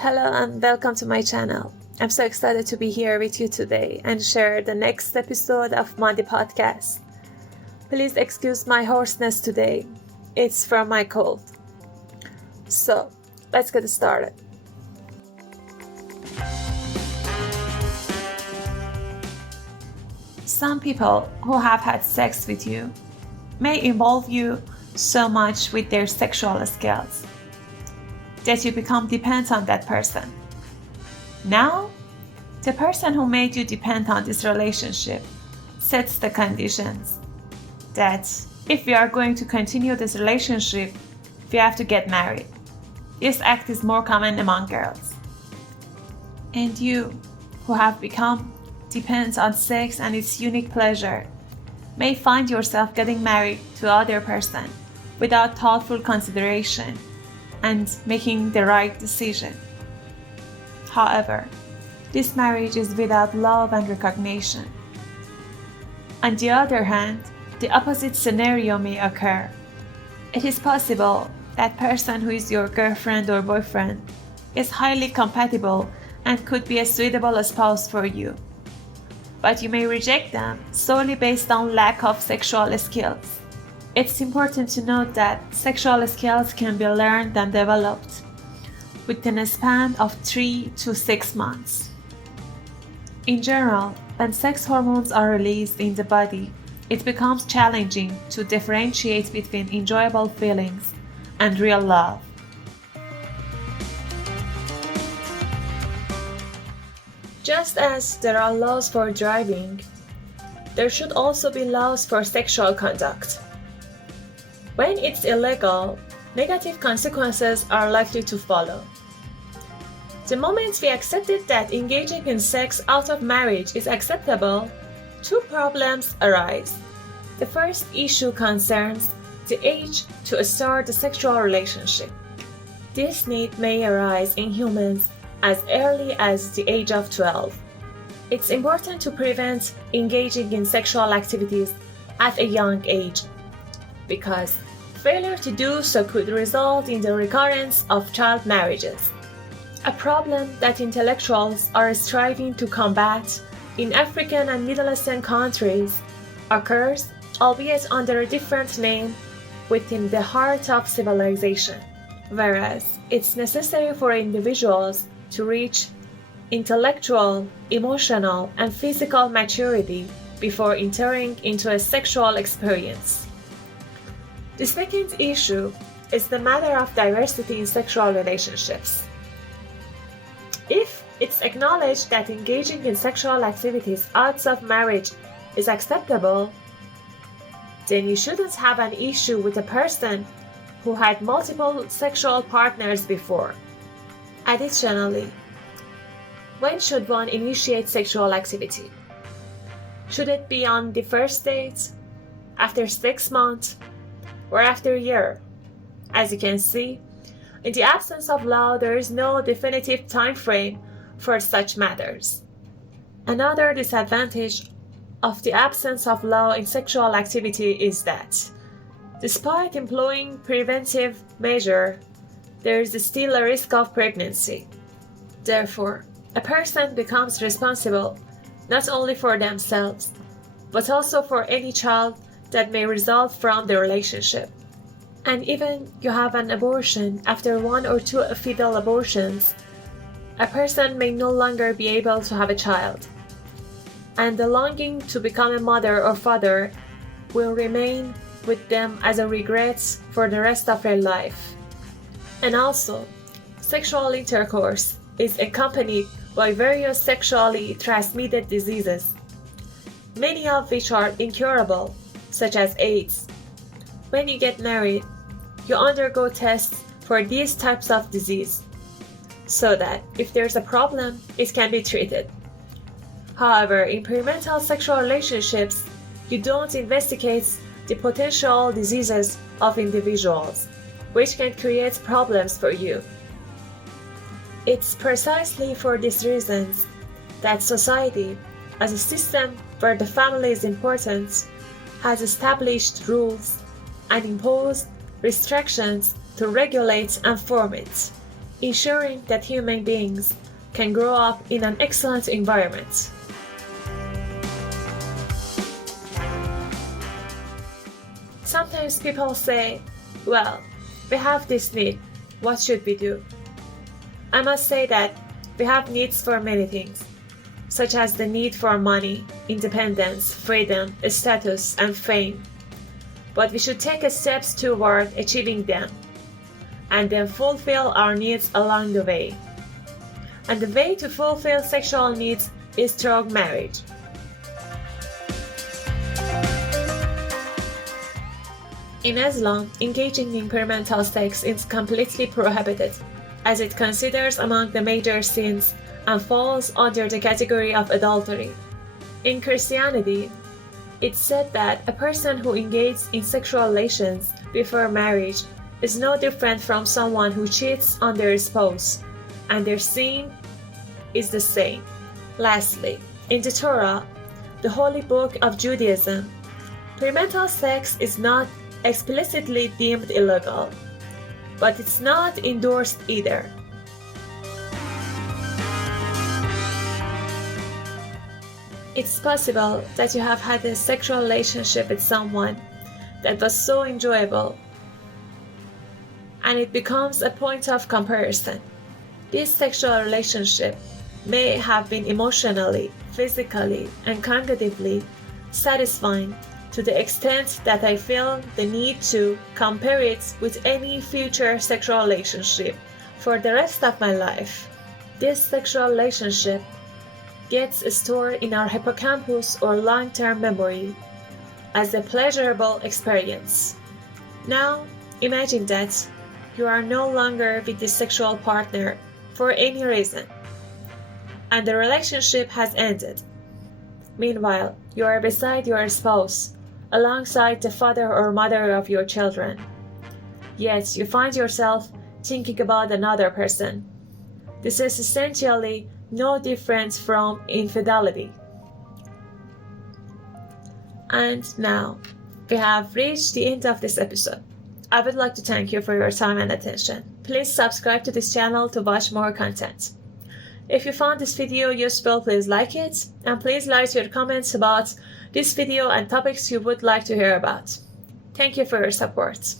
Hello and welcome to my channel. I'm so excited to be here with you today and share the next episode of Mandy podcast. Please excuse my hoarseness today. It's from my cold. So, let's get started. Some people who have had sex with you may involve you so much with their sexual skills that you become dependent on that person. Now, the person who made you depend on this relationship sets the conditions that if we are going to continue this relationship, we have to get married. This act is more common among girls. And you, who have become dependent on sex and its unique pleasure, may find yourself getting married to other person without thoughtful consideration and making the right decision. However, this marriage is without love and recognition. On the other hand, the opposite scenario may occur. It is possible that person who is your girlfriend or boyfriend is highly compatible and could be a suitable spouse for you. But you may reject them solely based on lack of sexual skills. It's important to note that sexual skills can be learned and developed within a span of 3 to 6 months. In general, when sex hormones are released in the body, it becomes challenging to differentiate between enjoyable feelings and real love. Just as there are laws for driving, there should also be laws for sexual conduct. When it's illegal, negative consequences are likely to follow. The moment we accepted that engaging in sex out of marriage is acceptable, two problems arise. The first issue concerns the age to start a sexual relationship. This need may arise in humans as early as the age of 12. It's important to prevent engaging in sexual activities at a young age, because failure to do so could result in the recurrence of child marriages, a problem that intellectuals are striving to combat in African and Middle Eastern countries. Occurs, albeit under a different name, within the heart of civilization, whereas it's necessary for individuals to reach intellectual, emotional, and physical maturity before entering into a sexual experience. The second issue is the matter of diversity in sexual relationships. If it's acknowledged that engaging in sexual activities outside of marriage is acceptable, then you shouldn't have an issue with a person who had multiple sexual partners before. Additionally, when should one initiate sexual activity? Should it be on the first date, after 6 months, or after a year? As you can see, in the absence of law, there is no definitive time frame for such matters. Another disadvantage of the absence of law in sexual activity is that, despite employing preventive measures, there is still a risk of pregnancy. Therefore, a person becomes responsible not only for themselves, but also for any child that may result from the relationship. And even you have an abortion after 1 or 2 fetal abortions, a person may no longer be able to have a child, and the longing to become a mother or father will remain with them as a regret for the rest of their life. And also, sexual intercourse is accompanied by various sexually transmitted diseases, many of which are incurable, such as AIDS. When you get married, you undergo tests for these types of disease, so that if there's a problem, it can be treated. However, in premarital sexual relationships, you don't investigate the potential diseases of individuals, which can create problems for you. It's precisely for these reasons that society, as a system where the family is important, has established rules and imposed restrictions to regulate and form it. ensuring that human beings can grow up in an excellent environment. Sometimes people say, well, we have this need, what should we do? I must say that we have needs for many things, such as the need for money, independence, freedom, status, and fame. But we should take steps toward achieving them, and then fulfill our needs along the way. And the way to fulfill sexual needs is through marriage. In Islam, engaging in premarital sex is completely prohibited, as it considers among the major sins and falls under the category of adultery. In Christianity, it's said that a person who engages in sexual relations before marriage is no different from someone who cheats on their spouse, and their sin is the same. Lastly, in the Torah, the holy book of Judaism, premarital sex is not explicitly deemed illegal, but it's not endorsed either. It's possible that you have had a sexual relationship with someone that was so enjoyable, and it becomes a point of comparison. This sexual relationship may have been emotionally, physically, and cognitively satisfying to the extent that I feel the need to compare it with any future sexual relationship for the rest of my life. This sexual relationship gets stored in our hippocampus or long-term memory as a pleasurable experience. Now, imagine that you are no longer with the sexual partner for any reason, and the relationship has ended. Meanwhile, you are beside your spouse, alongside the father or mother of your children. Yet you find yourself thinking about another person. This is essentially no different from infidelity. And now, we have reached the end of this episode. I would like to thank you for your time and attention. Please subscribe to this channel to watch more content. If you found this video useful, please like it, and please write your comments about this video and topics you would like to hear about. Thank you for your support.